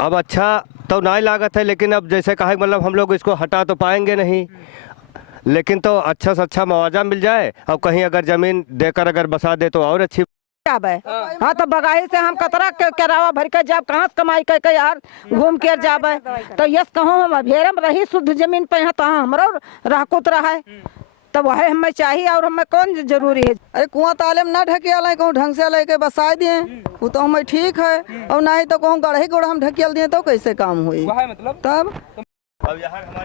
अब अच्छा तो नहीं लागत है, लेकिन अब जैसे कहा मतलब हम लोग इसको हटा तो पाएंगे नहीं, लेकिन तो अच्छा से अच्छा मुआवजा मिल जाए और कहीं अगर ज़मीन देकर अगर बसा दे तो और अच्छी। हाँ तो बगाई से हम कतरा के करावा भर के जाब, कहाँ से कमाई के यार घूम के जाबे। तो यस कहूँ हम अभेरम रही शुद्ध जमीन पे यहाँ, तो हमरो रहकुत रहा है, तब वह हमें चाहिए और हमें कौन जरूरी है। अरे कुआं ताले में ना ढकिया कहूँ ढंग से लेके बसा दिए, वो तो हमें ठीक है। और नहीं तो कहूँ गढ़े गोड़ हम ढकियल दिए तो कैसे काम हुई मतलब तब।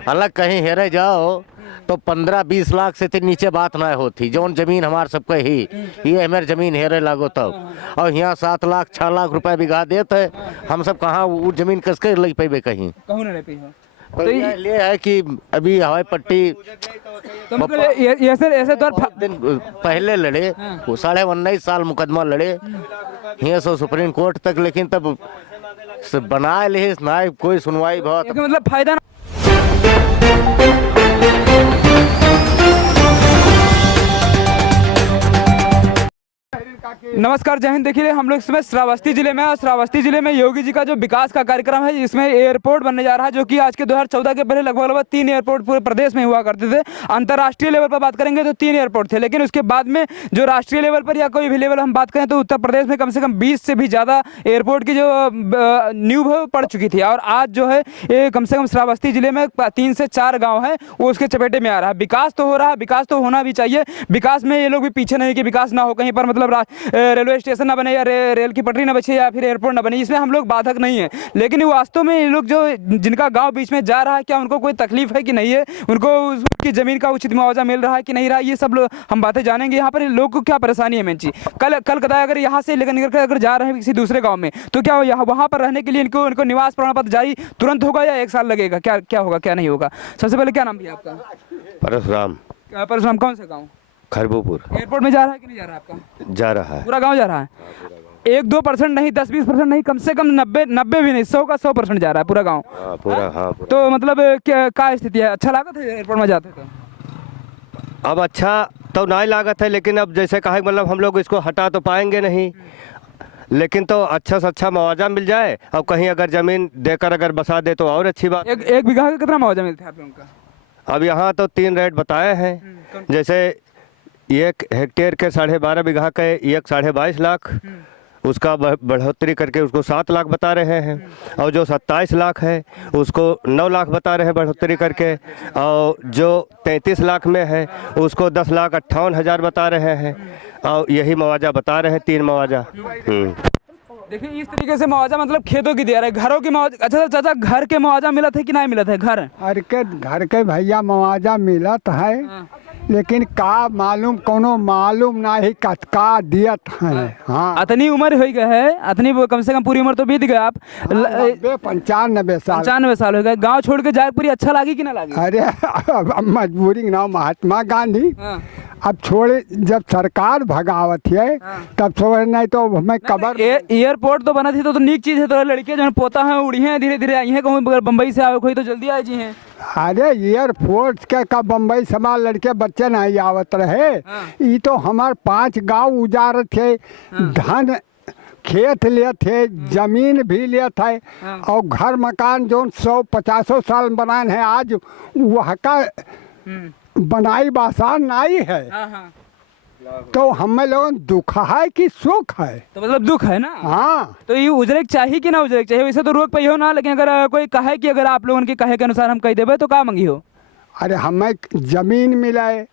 अलग कहीं हेरे जाओ तो 15-20 लाख से तो नीचे बात ना होती। जौन जमीन हमार सबके ही ये हमारे जमीन हेरे लागो तब, और यहाँ 7 लाख 6 लाख रुपए बिघा देते, हम सब कहाँ वो जमीन कसके लग पे कहीं तो ये है कि अभी हवाई पट्टी तो मतलब ऐसे तो दिन पहले लड़े, वो 19.5 साल मुकदमा लड़े यहाँ से सुप्रीम कोर्ट तक, लेकिन तब बनाए ले ना कोई सुनवाई बहुत मतलब फायदा ना। नमस्कार, जय हिंद। देखिए हम लोग इसमें श्रावस्ती जिले में, और श्रावस्ती जिले में योगी जी का जो विकास का कार्यक्रम है, इसमें एयरपोर्ट बनने जा रहा है, जो कि आज के 2014 के पहले लगभग 3 एयरपोर्ट पूरे प्रदेश में हुआ करते थे। अंतर्राष्ट्रीय लेवल पर बात करेंगे तो 3 एयरपोर्ट थे, लेकिन उसके बाद में जो राष्ट्रीय लेवल पर या कोई भी लेवल हम बात करें तो उत्तर प्रदेश में कम से कम 20 से भी ज़्यादा एयरपोर्ट की जो नींव है पड़ चुकी थी। और आज जो है ये कम से कम श्रावस्ती जिले में 3 से 4 गाँव है वो उसके चपेटे में आ रहा है। विकास तो हो रहा है, विकास तो होना भी चाहिए, विकास में ये लोग भी पीछे नहीं कि विकास ना हो कहीं पर, मतलब रेलवे स्टेशन ना बने या रेल की पटरी ना बचे या फिर एयरपोर्ट ना बने, इसमें हम लोग बाधक नहीं है। लेकिन वास्तव में ये लोग जो जिनका गांव बीच में जा रहा है, क्या उनको कोई तकलीफ है कि नहीं है, उनको उसकी ज़मीन का उचित मुआवजा मिल रहा है कि नहीं रहा, ये सब हम बातें जानेंगे। यहाँ पर लोग को क्या परेशानी है मेन चीज, कल कदा अगर यहाँ से लेकर निकल कर अगर जा रहे हैं किसी दूसरे गाँव में, तो क्या यहाँ वहाँ पर रहने के लिए इनको निवास प्रमाण पत्र जारी तुरंत होगा या 1 साल लगेगा, क्या होगा क्या नहीं होगा? सबसे पहले क्या नाम है आपका? परशुराम। कौन सा गाँव? खरबूपुर। एयरपोर्ट में जा रहा है कि नहीं जा रहा है आपका? जा रहा है, पूरा गांव जा रहा है। 1-2% नहीं, 10-20% नहीं, कम से कम 90 भी नहीं, 100 का 100% जा रहा है पूरा गांव। पूरा। हाँ तो मतलब क्या स्थिति है? अच्छा लागत है एयरपोर्ट में जाते तो? अब अच्छा तो नहीं लागत है, लेकिन अब जैसे कहा मतलब हम लोग इसको हटा तो पाएंगे नहीं, लेकिन तो अच्छा से अच्छा मुआवजा मिल जाए और कहीं अगर ज़मीन देकर अगर बसा दे तो और अच्छी बात। एक बीघा का कितना मुआवजा मिलता है आप लोगों का? अब यहाँ तो 3 रेट बताए हैं, जैसे 1 हेक्टेयर के 12.5 बीघा के 22.5 लाख, उसका बढ़ोतरी करके उसको 7 लाख बता रहे हैं, और जो 27 लाख है उसको 9 लाख बता रहे हैं बढ़ोतरी करके, और जो 33 लाख में है उसको 10,58,000 बता रहे हैं, और यही मुआवजा बता रहे हैं, 3 मुआवजा। देखिए इस तरीके से मुआवजा मतलब खेतों की दे रहे, घरों की मुआवजा। अच्छा चाचा, घर के मुआवजा मिला था कि नहीं मिला था? घर के भैया मुआवजा मिलत है, लेकिन का मालूम कोनो मालूम नहीं का दियत है। हाँ, अतनी उम्र हो गई है, अतनी कम से कम पूरी उम्र तो बीत गए आप। 95 साल हो गए। गांव छोड़ के जाए पूरी अच्छा लगी कि ना लगी? अरे मजबूरी ना, महात्मा गांधी अब छोड़े, जब सरकार भगावत है तब छोड़े, नहीं तो हमें कबर। एयरपोर्ट तो बना थी तो नीक चीज है, तो लड़के जो पोता है उड़ी हैं, धीरे धीरे आई हैं, कहूँ बम्बई से आवे कोई तो जल्दी आ जी हैं। अरे एयरपोर्ट के का बम्बई समाज लड़के बच्चे नहीं आवत रहे। ये तो हमारे 5 गांव उजाड़ थे, धन खेत लिए थे, जमीन भी लिए थे, और घर मकान जो 100-50 साल बनाए हैं, आज वह का बनाई बासान नहीं है। तो हमें लोगों दुख है कि सुख है? तो मतलब दुख है ना। हाँ, तो ये उजरे चाहिए कि ना उजरे चाहिए, वैसे तो रोक पे हो ना, लेकिन अगर कोई कहे कि अगर आप लोगों के कहे के अनुसार हम कह देवे तो क्या मंगी हो? अरे हमें जमीन मिले,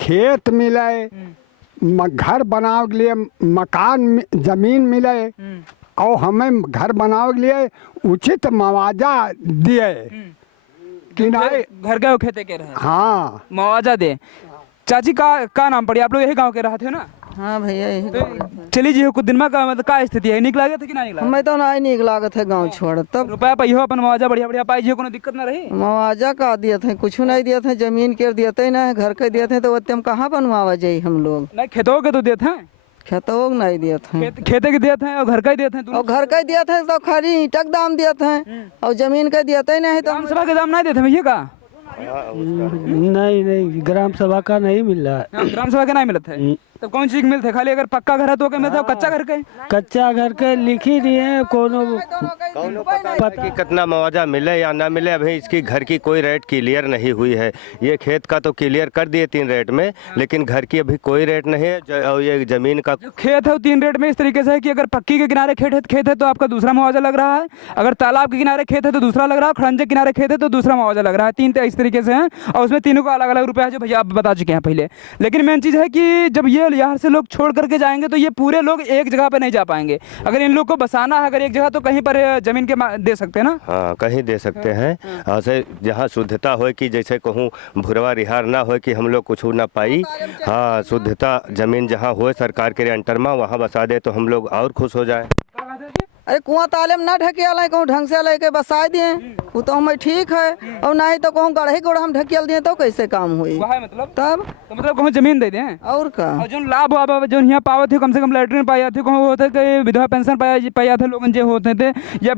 खेत मिले, घर बनाओ के लिए मकान, जमीन मिले, और हमें घर बनाओ के लिए उचित मुआवजा दिए कि नहीं। घर के खेते के रहे, हाँ, मुआवजा दे। चाची का नाम पड़ी? आप लोग यही गांव के रहे थे ना? हाँ भैया यही तो चली जी कुछ दिन में का मतलब का स्थिति है, निक लागे थे कि ना निकला? हमें तो नहीं निक लागत है गाँव छोड़। तब रुपया पाइयो अपन मुआवजा बढ़िया बढ़िया पाई जी, कोनो दिक्कत ना रही? मुआवजा का दिए थे? कुछ नहीं दिए थे, जमीन के दिए थे ना, घर के दिए थे, तो हम कहाँ बनवावा जाये हम लोग? नहीं खेतों के तो दिए थे, खेतों नहीं दिए थे, खेते के दिए थे और घर का ही दिए थे। और घर का दिए थे तो खाली ईंटक दाम दिए थे, और जमीन का दिए थे नहीं। तो ग्राम सभा के दाम नहीं देते भैया का? नहीं, ग्राम सभा का नहीं मिल रहा है। ग्राम सभा के नहीं मिलते है। तो कौन चीज मिलते खाली अगर पक्का घर है तो क्या मिलता है, कच्चा घर के कच्चा घर के लिखी दिए हैं कोनो पता कि कितना मुआवजा मिले या ना मिले, अभी इसकी घर की कोई रेट क्लियर नहीं हुई है। ये खेत का तो क्लियर कर दिए 3 रेट में, लेकिन घर की अभी कोई रेट नहीं है। और ये जमीन का खेत है वो 3 रेट में इस तरीके से है कि अगर पक्की के किनारे खेत है तो आपका दूसरा मुआवजा लग रहा है, अगर तालाब के किनारे खेत है तो दूसरा लग रहा है, खड़ंजे किनारे खेत है तो दूसरा मुआवजा लग रहा है। 3 इस तरीके से हैं और उसमें तीनों का अलग अलग रुपया है जो भैया आप बता चुके हैं पहले। लेकिन मेन चीज़ है कि जब ये यहाँ से लोग छोड़ करके जाएंगे तो ये पूरे लोग एक जगह पर नहीं जा पाएंगे। अगर इन लोग को बसाना है अगर एक जगह तो कहीं पर जमीन के दे सकते हैं ना। हाँ, कहीं दे सकते हैं ऐसे जहाँ शुद्धता हो कि जैसे कहूँ भुरवा रिहार ना हो कि हम लोग कुछ ना पाई। हाँ, शुद्धता जमीन जहाँ हो सरकार के अंटर में वहाँ बसा दे तो हम लोग और खुश हो जाए। अरे कुआं ताले में ना ढकेल कहूँ ढंग से लेके बसा दिए वो तो हमें ठीक है, और नहीं तो कहूँ गढ़े गोड़ हम ढकेल दिए तो कैसे काम हुई मतलब तब तो मतलब कहूँ जमीन दे दें और का। और जो लाभ हुआ जो यहाँ पावत थे कम से कम लैट्रिन पाया थे कहूँ होते थे, विधवा पेंशन पाया थे लोग जो होते थे या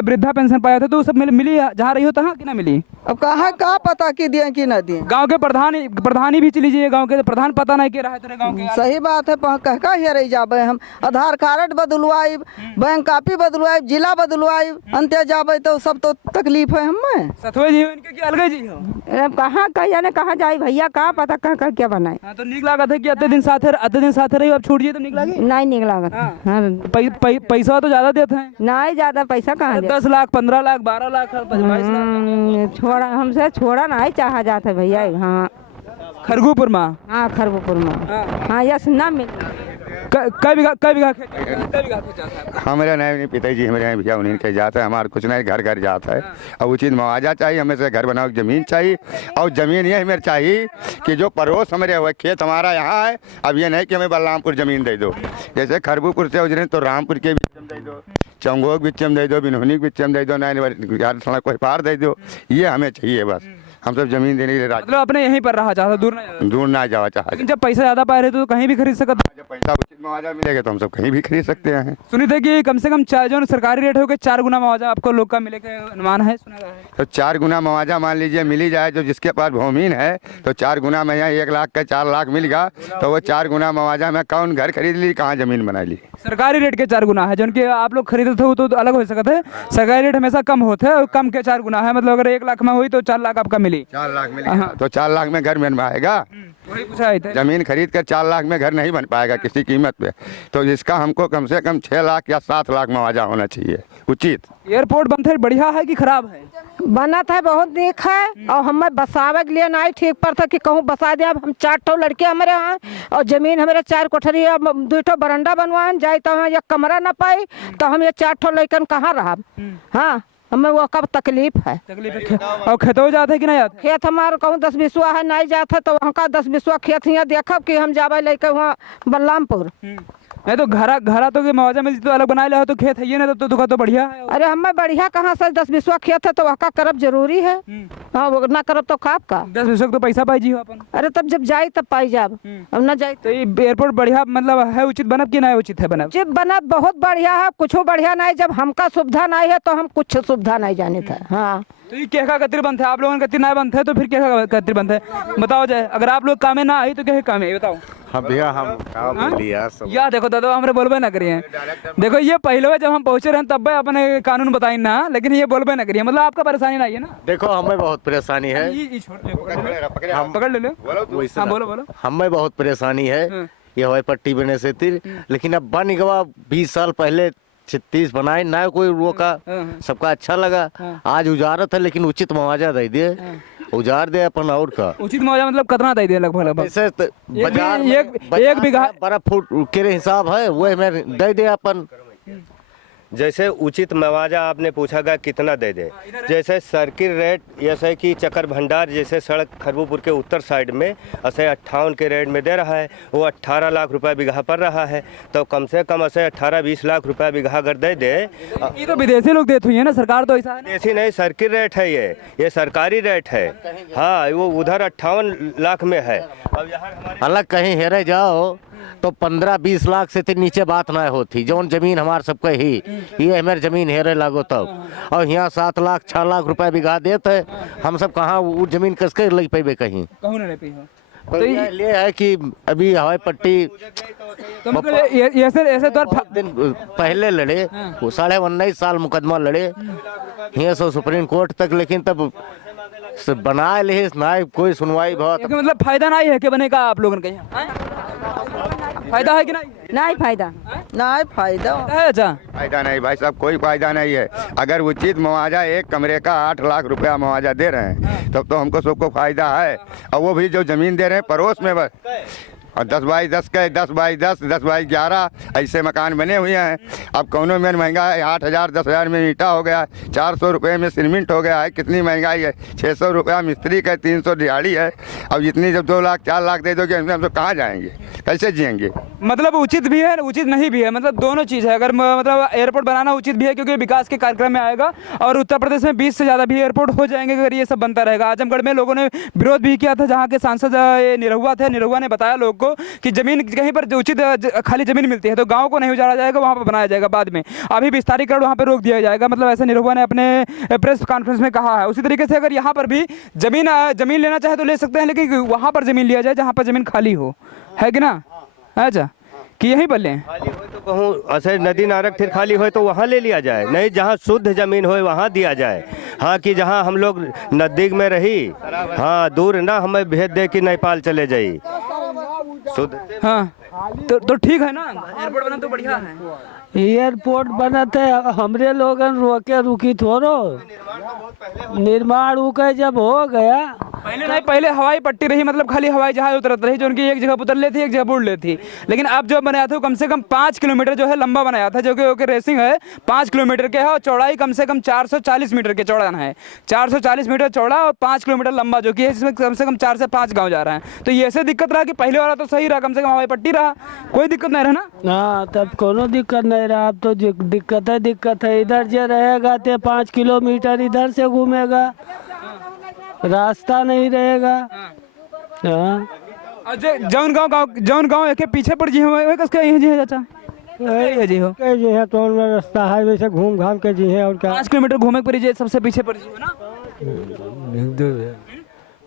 वृद्धा पेंशन पाया था तो सब मिली जहाँ रही हो तहाँ कि ना मिली। अब कहाँ का पता कि दिए कि ना दिए। गांव के प्रधानी भी चली जाइए, गांव के प्रधान पता नहीं के रहा है तेरे गांव के। सही बात है, कह का हेरे जाबे हम आधार कार्ड बदलवाई, बैंक कापी बदलवाई, जिला बदलवाई, अंत्य जाबे तो सब तो तकलीफ है हमें। सतवे जी इनके क्या अलग जी हो कहाँ कहिए ना कहाँ जाए भैया, कहाँ पता कहाँ क्या बनाए। हाँ, तो निक लागत है कि अत्ते दिन साथे रही अब छूट जाइए तो निक लागे नहीं निकला। हाँ, पैसा तो ज्यादा देते हैं, नहीं ज्यादा पैसा कहाँ दे। 10 लाख 15 लाख 12 लाख 22 लाख छोड़ा हमसे छोड़ा नहीं चाहा जाता भैया। हाँ खरगूपुर में। हाँ खरगोपुर में। हाँ यस ना मिल कई बीघा खेत जाता है। हमारे नहीं पिताजी हमारे यहाँ भैया उन्हीं के जाता है, हमारा कुछ नहीं घर घर जाता है। और उचित मुआवजा चाहिए हमें से, घर बनाओ ज़मीन चाहिए। और ज़मीन ये हमें चाहिए कि जो पड़ोस हमारे हुए खेत हमारा यहाँ है, अब ये नहीं कि हमें बलरामपुर ज़मीन दे दो। जैसे खरगूपुर से उजरे तो रामपुर के बीच में दे दो, चंगोक बीच में दे दो, बिनोनी के बीच में दे दो, नहीं यार सड़क कोई पार दे दो। ये हमें चाहिए बस, हम सब जमीन देने के लिए मतलब अपने यहीं पर रहा चाहता, दूर ना जावा चाहते। लेकिन जब पैसा ज्यादा पा रहे तो कहीं भी खरीद सकते। जब पैसा उचित मुआवजा मिलेगा तो हम सब कहीं भी खरीद सकते हैं। सुनी थे कि कम से कम जो सरकारी रेट हो के 4 गुना मुआवजा आपको लोग का मिले के अनुमान है, सुना है। तो 4 गुना मुआवजा मान लीजिए मिली जाए, जो जिसके पास भूमिहीन है तो 4 गुना में यहाँ 1 लाख का 4 लाख मिल गया तो वो 4 गुना मुआवजा में कौन घर खरीद ली, कहाँ जमीन बना ली। सरकारी रेट के 4 गुना है, जो उनके आप लोग खरीदते हो तो अलग हो सकते हैं। सरकारी रेट हमेशा कम होते हैं और कम के 4 गुना है, मतलब अगर 1 लाख में हुई तो 4 लाख आपका मिली। 4 लाख मिलेगा तो 4 लाख में घर बन पाएगा। वही पूछा है। जमीन खरीद कर 4 लाख में घर नहीं बन पाएगा किसी कीमत पे। तो इसका हमको कम से कम 6 लाख या 7 लाख मुआवजा होना चाहिए उचित। एयरपोर्ट बनते है बढ़िया है कि खराब है? बना था बहुत नीक है, और हमें बसावे के लिए नहीं ठीक पर था कि कहूँ बसा दे। अब हम 4 ठो लड़के हमारे यहाँ और जमीन हमारे 4 कोठरी, 2 ठो बरंडा बनवाए जाए तो हम ये कमरा ना पाई तो हम ये 4 ठो लड़कन कहाँ रहा। हाँ हमें वो कब तकलीफ है। और खेतों जाते है कि नहीं जाते? खेत हमारे कहूँ 10 बिस्वा है नहीं जाता तो वहाँ का 10 बिस्वा खेत यहाँ देखब कि हम जावे लेके वहाँ बलरामपुर। नहीं तो घरा तो मुआवजा मिलती तो अलग बना ले हो तो खेत है ये ना तो दुका तो बढ़िया है। अरे हमें बढ़िया कहाँ से 10 बिस्वा खेत है तो वहाँ का करब जरूरी है। हाँ वो ना करब तो खाब का 10 बिस्वा तो पैसा पाई जी हो अपन। अरे तब जब जाए तब पाई जाब, अब ना जाए तो ये एयरपोर्ट बढ़िया मतलब है उचित बनब कि नहीं उचित है बनब? जब बना बहुत बढ़िया है, कुछ बढ़िया नहीं। जब हमका सुविधा नहीं है तो हम कुछ सुविधा नहीं जाने था। हाँ तो ये क्या कतरी बनते है, आप लोगों का कतरी ना बनते है तो फिर क्या कतरी बनते है बताओ जाए। अगर आप लोग कामे ना आई तो क्या काम है बताओ। हाँ भैया हम या देखो दादा हमारे बोलबे ना करिए। देखो ये पहले बार जब हम पहुंचे रहे तब अपने कानून बताई ना, लेकिन ये बोलबे ना करिए। मतलब आपका परेशानी नहीं है ना? देखो हमें बहुत परेशानी है। हम पकड़ ले हाँ बोलो। हमें बहुत परेशानी है ये हवाई पट्टी बने से तिर, लेकिन अब बन गवा 20 साल पहले 36 बनाए ना कोई रोका, सबका अच्छा लगा। आज उजारत है लेकिन उचित मुआवजा दे दिए, उजार दे अपन। और का उचित मुआवजा मतलब कितना दे दिए लगभग? जैसे बाजार एक बीघा 12 फुट के हिसाब है वो हमें दे दे अपन। जैसे उचित मुआवजा आपने पूछा गया कितना दे दे, जैसे सर्किल रेट जैसे कि चक्कर भंडार जैसे सड़क खरगूपुर के उत्तर साइड में ऐसे 58 के रेट में दे रहा है, वो 18 लाख रुपए बीघा पड़ रहा है। तो कम से कम ऐसे 18-20 लाख रुपए बीघा अगर दे दे। ये तो विदेशी लोग देते हुई है ना, सरकार तो ऐसा है ना? ऐसी नहीं, सर्किल रेट है ये सरकारी रेट है। हाँ वो उधर 58 लाख में है। अब यहाँ अलग कहीं हेरे जाओ तो 15-20 लाख से नीचे बात ना होती। जौन जमीन हमार सबके ही ये हमारे जमीन हेरे लागो तब। और यहाँ 7 लाख 6 लाख रुपए बीघा देते हम सब कहाँ वो जमीन कसके लग पेबे कहीं। कहूँ ना ले पी हो तो ये है कि अभी हवाई पट्टी तो मतलब ऐसे तो दिन पहले लड़े, वो 19.5 साल मुकदमा लड़े यहाँ से सुप्रीम कोर्ट तक, लेकिन तब बना ले ना कोई सुनवाई बहुत। मतलब फायदा नहीं है कि बनेगा आप लोगों का यहाँ? फायदा है कि नहीं? नहीं फायदा, नहीं फायदा है अच्छा। फायदा नहीं भाई साहब, कोई फायदा नहीं है। अगर उचित मुआवजा एक कमरे का 8 लाख रुपया मुआवजा दे रहे हैं तब तो हमको सबको फायदा है। और वो भी जो जमीन दे रहे हैं पड़ोस में बस, और 10 बाई 10 के 10 बाई 10 10 बाई 11 ऐसे मकान बने हुए हैं। अब कौनों में महंगा है, 8,000 10,000 में ईंटा हो गया, 400 रुपये में सीमेंट हो गया है। कितनी महंगाई है, 600 रुपया मिस्त्री का, 300 दिहाड़ी है। अब इतनी जब 2 लाख 4 लाख दे दोगे हम तो कहाँ जाएंगे, कैसे जिएंगे? मतलब उचित भी है, उचित नहीं भी है, मतलब दोनों चीज़ है। अगर मतलब एयरपोर्ट बनाना उचित भी है क्योंकि विकास के कार्यक्रम में आएगा, और उत्तर प्रदेश में 20 से ज़्यादा भी एयरपोर्ट हो जाएंगे अगर ये सब बनता रहेगा। आजमगढ़ में लोगों ने विरोध भी किया था, जहाँ के सांसद निरहुआ थे। निरहुआ ने बताया लोग को कि जमीन कहीं पर जो उचित खाली जमीन मिलती है तो गाँव को नहीं उजाड़ा जाएगा, वहाँ पर बनाया जाएगा बाद में। अभी विस्तारीकरण वहाँ पर रोक दिया जाएगा, मतलब ऐसे निरहुआ ने अपने प्रेस कॉन्फ्रेंस में कहा है। उसी तरीके से अगर यहाँ पर भी जमीन लेना चाहे तो ले सकते हैं, लेकिन वहाँ पर जमीन लिया जाए जहाँ पर जमीन खाली हो, है कि ना? अच्छा, कि यहीं पर लें? खाली हो तो कहूँ ऐसे नदी नारक फिर खाली हो तो वहाँ ले लिया जाए, नहीं जहाँ शुद्ध जमीन हो वहाँ दिया जाए। हाँ, कि जहाँ हम लोग नजदीक में रही, हाँ दूर ना हमें भेज दे कि नेपाल चले जाई शुद्ध। हाँ, तो ठीक है ना, एयरपोर्ट बना तो बढ़िया है। एयरपोर्ट बनत है, हमरे लोगन रोके रुकी थोड़ो, निर्माण उके जब हो गया। पहले नहीं, पहले हवाई पट्टी रही, मतलब खाली हवाई जहाज उतरत रही जो उनकी एक जगह उतर लेती, एक जगह उड़ लेती। लेकिन अब जो बनाया था कम से कम 5 किलोमीटर जो है लंबा बनाया था, जो कि रेसिंग है 5 किलोमीटर के है, और चौड़ाई कम से कम 440 मीटर के चौड़ा है, 440 मीटर चौड़ा और 5 किलोमीटर लंबा, जो कि है जिसमें कम से कम 4 से 5 गाँव जा रहे हैं। तो ये ऐसे दिक्कत रहा कि पहले वाला तो सही रहा, कम से कम हवाई पट्टी रहा, कोई दिक्कत नहीं रहा ना। हाँ, तब कोनो दिक्कत नहीं रहा। अब तो दिक्कत है। इधर जो रहेगा तो 5 किलोमीटर इधर से घूमेगा, रास्ता नहीं रहेगा। हाँ, जौन गाँव के पीछे पड़ जी है कसके यही जी है चाचा, यही जी हो जो है तो रास्ता है वैसे घूम घाम के जी है। और क्या 5 किलोमीटर घूमे पड़ी जे सबसे पीछे पड़ जी हो ना?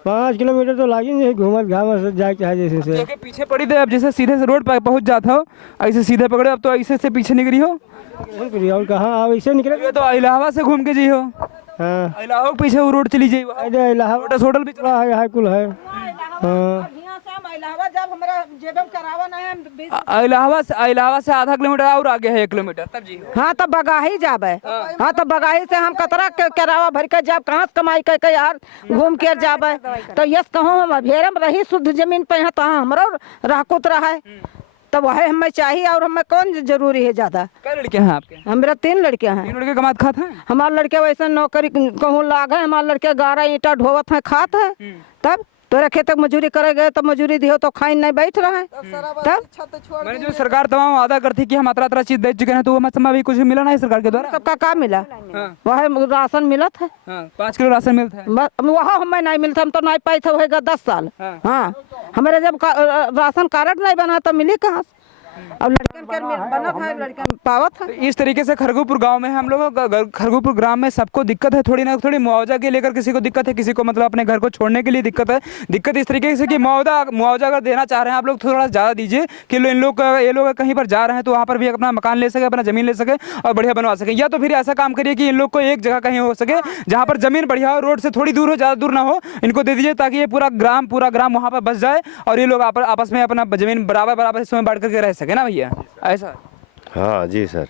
5 किलोमीटर तो लागी नहीं, घूमत घामत जाके है जैसे से। क्योंकि पीछे पड़ी थे, अब जैसे सीधे से रोड पर पहुंच जाता हो, ऐसे सीधे पकड़े, अब तो ऐसे से पीछे निकली हो। और कहाँ अब ऐसे निकले तो इलाहाबाद से घूम के जी हो। हाँ, इलाहाबाद पीछे वो रोड चली जाइए, इलाहाबाद होटल भी चला है, कुल है। हाँ, इलाहाबाद से आधा किलोमीटर और आगे है 1 किलोमीटर तब जी। हाँ तो बगाही जाबे। हाँ तो बगाही से हम कतरा के करावा भर के जाब, कहाँ से कमाई के यार घूम के जाबे। तो यस कहूँ हम अभेरम रही शुद्ध जमीन पे यहाँ, तो हमरो रहकुत रहा है, तो वह हमें चाहिए। और हमें कौन जरूरी है ज्यादा? क्या लड़के हैं आपके? हमारा 3 लड़कियां हैं। 3 लड़के कमात खाते हैं? हमारे लड़के वैसे नौकरी कहूँ लाग है, हमारे लड़के गारा ईंटा ढोवत है, खात है। तब तोरा खेत मजूरी करे गए तो मजूरी दियो तो खाई नहीं बैठ रहा है। तब मैंने जो सरकार तमाम वादा करती कि हम अतरा चीज दे चुके हैं, तो वो मतलब अभी कुछ मिला नहीं सरकार के द्वारा? सबका का मिला? वह राशन मिलत है, 5 किलो राशन मिलता है, वह हमें नहीं मिलता। हम तो नहीं पाई थे, होगा 10 साल। हाँ, हमारे जब राशन कार्ड नहीं बना तो मिली कहाँ से? अब लड़कन के बनत है, लड़कन पावत है। तो इस तरीके से खरगुपुर गांव में हम लोग, खरगुपुर ग्राम में सबको दिक्कत है, थोड़ी ना थोड़ी मुआवजा के लेकर किसी को दिक्कत है, किसी को मतलब अपने घर को छोड़ने के लिए दिक्कत है। दिक्कत इस तरीके से कि मुआवजा अगर देना चाह रहे हैं आप लोग थोड़ा ज़्यादा दीजिए कि ये लोग कहीं पर जा रहे हैं तो वहाँ पर भी अपना मकान ले सके, अपना ज़मीन ले सके और बढ़िया बनवा सके। या तो फिर ऐसा काम करिए कि इन लोग को एक जगह कहीं हो सके जहाँ पर ज़मीन बढ़िया हो, रोड से थोड़ी दूर हो, ज़्यादा दूर ना हो, इनको दे दीजिए ताकि ये पूरा ग्राम वहाँ पर बस जाए और ये लोग आपस में अपना ज़मीन बराबर हिस्सों में बांट करके रह सके ना भैया, ऐसा। हाँ जी सर।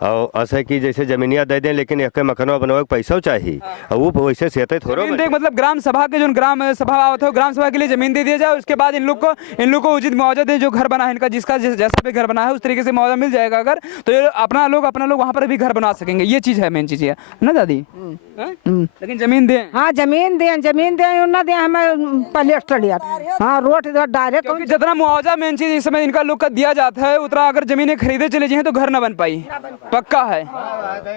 और ऐसा कि जैसे जमीनिया दे दें लेकिन एक मकानवा बनवाए पैसा चाहिए, और वो वैसे सेहत थोड़ा देख, मतलब ग्राम सभा के जो ग्राम सभा आवत हो, ग्राम सभा के लिए जमीन दे दिया जाए, उसके बाद इन लोग को उचित मुआवजा दे, जो घर बना है इनका, जिसका जैसा भी घर बना है उस तरीके से मुआवजा मिल जाएगा अगर, तो ये अपना लोग वहाँ पर भी घर बना सकेंगे। ये चीज़ है, मेन चीज़ है ना दादी। लेकिन जमीन दें, हाँ जमीन दें ना दें हमें पलेस्टर। हाँ, रोड डायरेक्ट, क्योंकि जितना मुआवजा मेन चीज इस समय इनका लोग का दिया जाता है उतना अगर जमीनें खरीदे चले जाए तो घर न बन पाई, पक्का है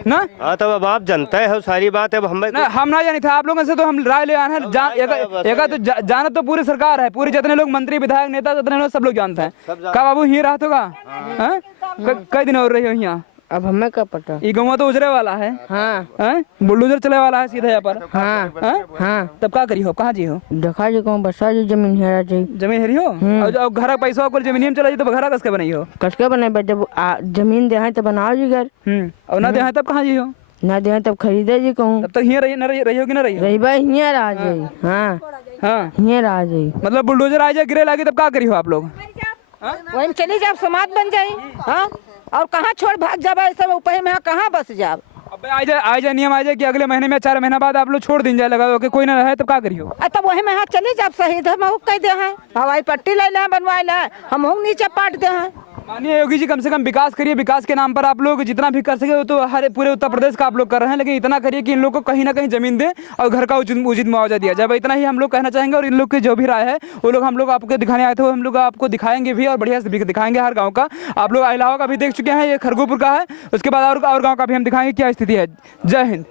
ना? हाँ, तब अब आप जानते हैं सारी बात। अब हम ना जानी था आप लोगों से, तो हम राय ले आए हैं। तो जाना तो पूरी सरकार है, पूरे जितने लोग मंत्री विधायक नेता जितने लोग सब लोग जानते हैं। का बाबू ही रहा होगा? कई दिन और रही हो यहाँ? अब हमें क्या पता। ये गाँव तो उजरे वाला है। हाँ हैं? बुलडोजर चले वाला है सीधा यहाँ पर। हाँ हैं? हाँ तब क्या करी हो, कहाँ जी हो? देखा जी कहूँ बसा जी जमीन हेरा जी जमीन हेरी हो और घर का पैसा को जमीन में चला जी तो घर कसके बनाई हो? कसके बने जब जमीन दे तो बनाओ जी घर। और ना दे तब कहाँ जी हो? ना दे तब खरीदे जी कहूँ। तब तक हियाँ रही हो कि ना रही हो? रही भाई हियाँ रह जाई। हाँ हाँ हियाँ रह जाई। मतलब बुलडोजर आ जाए गिरे लागे तब क्या करी हो आप लोग? वही में चली जाब समाज बन जाई। हाँ और कहाँ छोड़ भाग जाब ऐसे ऊपर में कहाँ बस जाब। अब आ जाए नियम आ जाए कि अगले महीने में 4 महीना बाद आप लोग छोड़ दिन जाए लगा कि कोई ना रहे तब क्या करी हो? तब वही में चली जाब शहीद हम कह दे हैं हवाई पट्टी ले लें बनवाए लें हम नीचे पाट दे हैं। मानिए योगी जी कम से कम विकास करिए, विकास के नाम पर आप लोग जितना भी कर सके वो तो हर पूरे उत्तर प्रदेश का आप लोग कर रहे हैं, लेकिन इतना करिए कि इन लोग को कहीं ना कहीं जमीन दें और घर का उचित मुआवजा दिया जाए। इतना ही हम लोग कहना चाहेंगे और इन लोग की जो भी राय है वो लोग हम लोग आपको दिखाने आए थे, हम लोग आपको दिखाएंगे भी और बढ़िया से दिखाएंगे हर गाँव का। आप लोग इलाहाबाद का भी देख चुके हैं, ये खरगोपुर का है, उसके बाद और गाँव का भी हम दिखाएंगे क्या स्थिति है। जय हिंद।